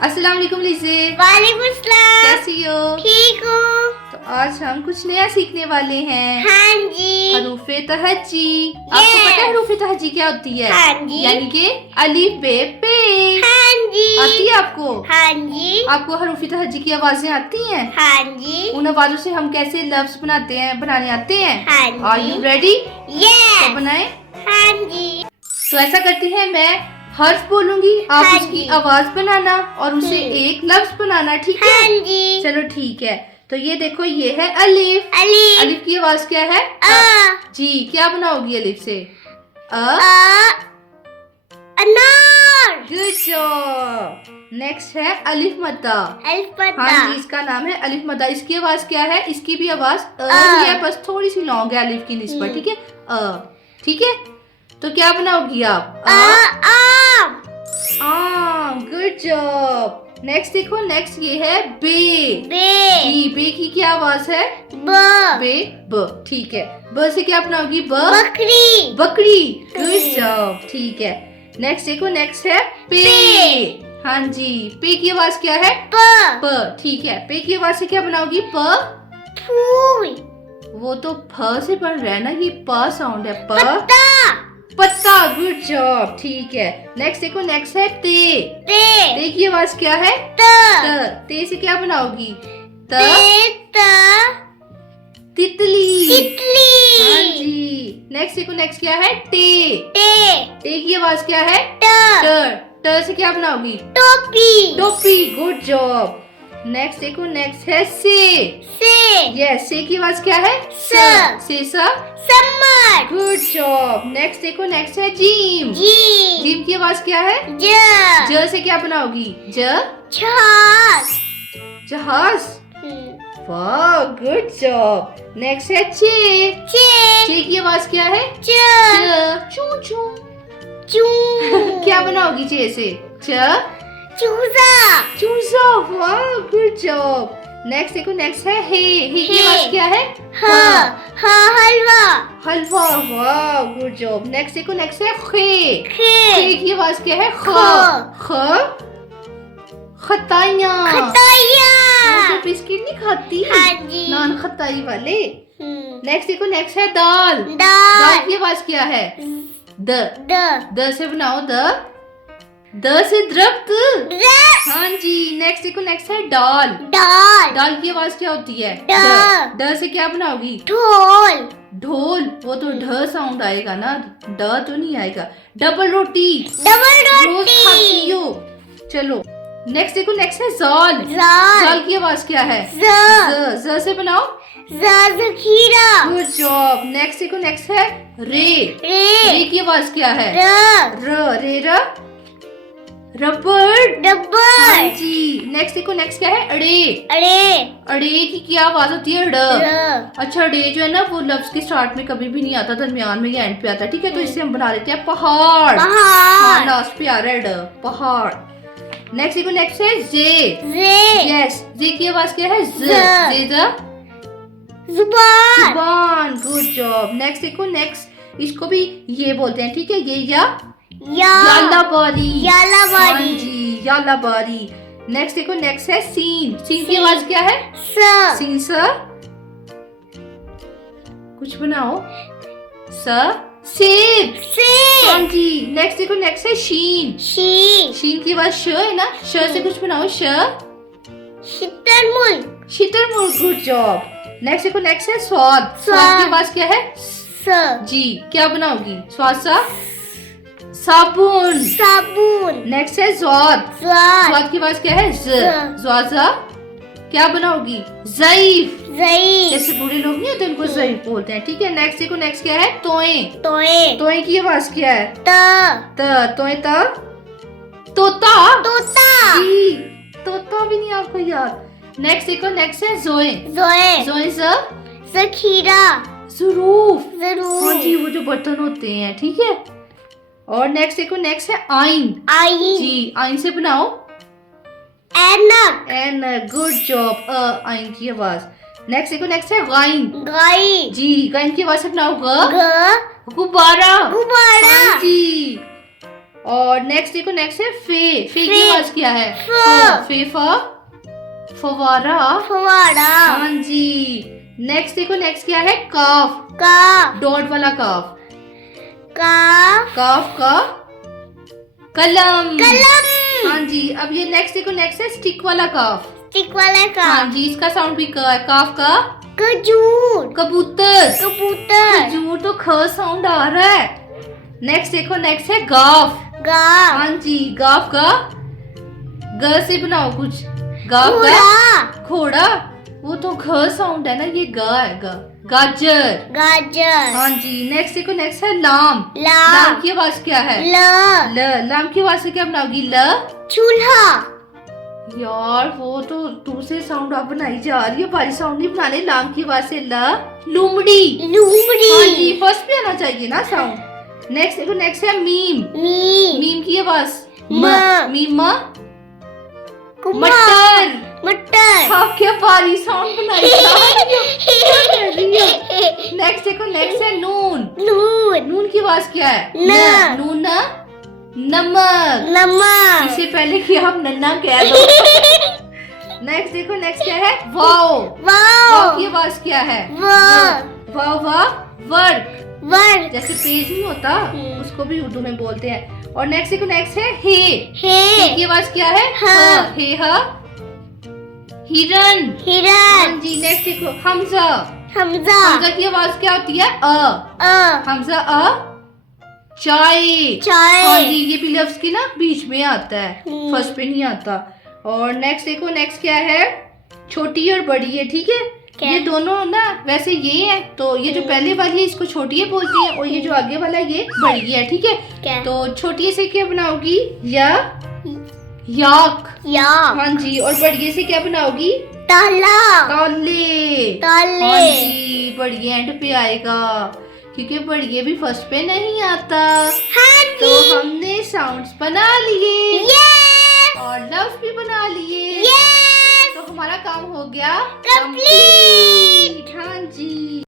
अस्सलाम वालेकुम लिज़े। वालेकुम सलाम। कैसी हो? ठीक हूँ। तो आज हम कुछ नया सीखने वाले हैं। हाँ जी। हरूफे तहज्जी। आपको पता है हरूफे तहज्जी क्या होती है? हाँ जी। यानी कि अलिफ बे पे। हाँ जी। आती है आपको? हाँ जी। आपको हरूफे तहज्जी की आवाजें आती हैं? हाँ जी। उन आवाजों से हम कैसे लफ्ज बनाने आते हैं? हाँ जी। Are you ready? यस। तो बनाए। हाँ जी। तो ऐसा करते हैं, मैं हर्फ बोलूंगी, आप हाँ उसकी जी। आवाज बनाना और उसे हम्म। एक लफ्ज बनाना, ठीक है? हाँ जी। चलो ठीक है। तो ये देखो, ये है अलिफ। अलिफ। अलिफ की आवाज क्या है? जी। क्या बनाओगी अलिफ से? अनार। Good job. नेक्स्ट है अलिफ मद्दा। अल्फबा। हाँ जी, इसका नाम है अलिफ मद्दा। इसकी आवाज क्या है? इसकी भी आवाज ही है, बस थोड़ी सी लॉन्ग है अलिफ की निस्बत, ठीक है? ठीक है। तो क्या बनाओगी आप? आम। आम। Good job. नेक्स्ट देखो, नेक्स्ट ये है बे। बे। जी, बे की क्या आवाज है? ब। बे ब, ठीक है। ब से क्या बनाओगी? बकरी। बकरी। गुड जॉब, ठीक है। नेक्स्ट देखो, नेक्स्ट है पे। हाँ जी, पे की आवाज क्या है? प। प, ठीक है। पे की आवाज से क्या बनाओगी? प। फूल। वो तो फ से बन रहा है ना, ये प साउंड है। प। पत्ता। पत्ता। गुड जॉब, ठीक है। नेक्स्ट देखो, नेक्स्ट है ते। ते। ते की आवाज क्या है? त। ते से क्या बनाओगी? ते। तितली। तितली। हाँ जी। नेक्स्ट देखो, नेक्स्ट क्या है? टे। ते की आवाज क्या है? ट से क्या बनाओगी? टोपी। टोपी। Good job. नेक्स्ट देखो, नेक्स्ट है से। यस, से की आवाज क्या है? से समर। Good job. नेक्स्ट देखो, नेक्स्ट है जीम। जी। जीम की आवाज क्या है? ज से क्या बनाओगी? जहाज। जहाज। वाह, गुड जॉब। नेक्स्ट है चे की आवाज क्या है? चू चू। क्या बनाओगी चे से? चूजा। चूजा। वाह, गुड जॉब। नेक्स्ट देखो, नेक्स्ट है हे की आवाज क्या है? हलवा। हलवा। वाह, गुड जॉब। नेक्स्ट देखो, नेक्स्ट है खे की आवाज क्या है? खताइयाँ। वो तो बिस्किट नहीं खाती? हाँ जी। नान खताई वाले। नेक्स्ट देखो, नेक्स्ट है दाल की आवाज क्या है? द से बनाओ द से दरख्त। हाँ जी। नेक्स्ट देखो, नेक्स्ट है डाल की आवाज क्या होती है? ड से क्या बनाओगी? ढोल। वो तो ढ साउंड आएगा ना, ड तो नहीं आएगा। डबल रोटी। रोज खाती हो। चलो नेक्स्ट देखो, नेक्स्ट है जाल की आवाज क्या है? ज से बनाओ। जखीरा। Good job. नेक्स्ट देखो, नेक्स्ट है रे की आवाज क्या है? रबड़। हाँ जी। नेक्स्ट देखो, नेक्स्ट क्या है? अड़े की क्या आवाज होती है? अच्छा, डे जो है ना, वो लफ्ज के स्टार्ट में कभी भी नहीं आता, दरमियान में या एंड पे आता है, ठीक है? तो इससे हम बना लेते हैं पहाड़। हाँ, लास्ट पे आ रहा है पहाड़। नेक्स्ट देखो, नेक्स्ट है जे। यस, जे की आवाज क्या है? जुबान। Good job. नेक्स्ट देखो, नेक्स्ट इसको भी ये बोलते हैं, ठीक है? ये यालाबारी। हाँ जी, यालाबारी। नेक्स्ट देखो, नेक्स्ट है सीन की आवाज क्या है? सीन कुछ बनाओ। सेब। हाँ जी। नेक्स्ट देखो, नेक्स्ट है शीन की आवाज है ना? से कुछ बनाओ। शितरमुल। Good job. नेक्स्ट देखो, नेक्स्ट है स्वाद की आवाज क्या है? जी। क्या बनाओगी? साबुन। नेक्स्ट है स्वाद की आवाज क्या है? ज़्वाज़ा। क्या बनाओगी? ज़ईफ। जैसे बूढ़े लोग नहीं होते, उनको ज़ईफ बोलते हैं, ठीक है? नेक्स्ट देखो, नेक्स्ट क्या है? तोए की आवाज क्या है? तोए तोता। जी, तोता भी नहीं आपको याद। नेक्स्ट देखो, नेक्स्ट है जोए जखीरा। ज़रूफ। हाँ जी, वो जो बर्तन होते हैं, ठीक है? और नेक्स्ट देखो, नेक्स्ट है आइन। जी, आइन से बनाओ। ऐनक। Good job. आइन की आवाज। नेक्स्ट देखो, नेक्स्ट है गाइन। जी, गाइन की आवाज से बनाओ। गुब्बारा। हाँ जी। और नेक्स्ट देखो, नेक्स्ट है फे। फे की आवाज क्या है? फे फवारा। हाँ जी। नेक्स्ट देखो, नेक्स्ट क्या है? काफ। डॉट वाला काफ। काफ का कलम। हाँ जी। अब ये नेक्स्ट देखो, नेक्स्ट है स्टिक वाला काफ। हाँ जी, इसका साउंड भी क है। काफ का कबूतर। खजूर तो ख साउंड आ रहा है। नेक्स्ट देखो, नेक्स्ट है गाफ। हाँ जी, गाफ का ग से बनाओ कुछ। गाफ का घोड़ा, वो तो घ साउंड है ना, ये ग है। गाजर। हाँ जी। नेक्स्ट देखो, नेक्स्ट है लाम। लाम की आवाज क्या है? लाम की आवाज से क्या बनाओगी? चूल्हा। यार वो तो दूसरे साउंड आप बनाई जा रही है, भारी साउंड नहीं बनाने। लाम की आवाज से लूमड़ी। हाँ जी, फर्स्ट पे आना चाहिए ना साउंड। नेक्स्ट देखो, नेक्स्ट है मीम। मीम की आवाज मीम। मटर। आप क्या भारी साउंड बनाई जा रही है। नेक्स्ट देखो, नेक्स्ट है नून। नून की आवाज क्या है? नून नमक। इससे पहले कि आप नन्ना कह दो। नेक्स्ट देखो, नेक्स्ट क्या है? वाओ। वाओ की आवाज क्या है? वर्क। जैसे पेज नहीं होता, उसको भी उर्दू में बोलते हैं। और नेक्स्ट देखो, नेक्स्ट है हे की आवाज क्या है? हे हिरन। हाँ जी। नेक्स्ट देखो, हमजा की आवाज क्या होती है? हमजा चाय। हाँ जी, ये भी लफ्ज के ना बीच में आता है, फर्स्ट पे नहीं आता। और नेक्स्ट देखो, नेक्स्ट क्या है? छोटी और बड़ी है, ठीक है। ये दोनों ना वैसे ये है, तो ये जो पहले वाली है इसको छोटी है बोलती है, और ये जो आगे वाला ये बड़ी है, ठीक है। तो छोटी से क्या बनाओगी? याक। हाँ जी। और बड़ी से क्या बनाओगी? ताले। हाँ जी, बड़ी एंड पे आएगा, क्योंकि बढ़िया भी फर्स्ट पे नहीं आता। हाँ जी। तो हमने साउंड्स बना लिए और लफ्ज भी बना लिए। तो हमारा काम हो गया कंप्लीट। हाँ जी।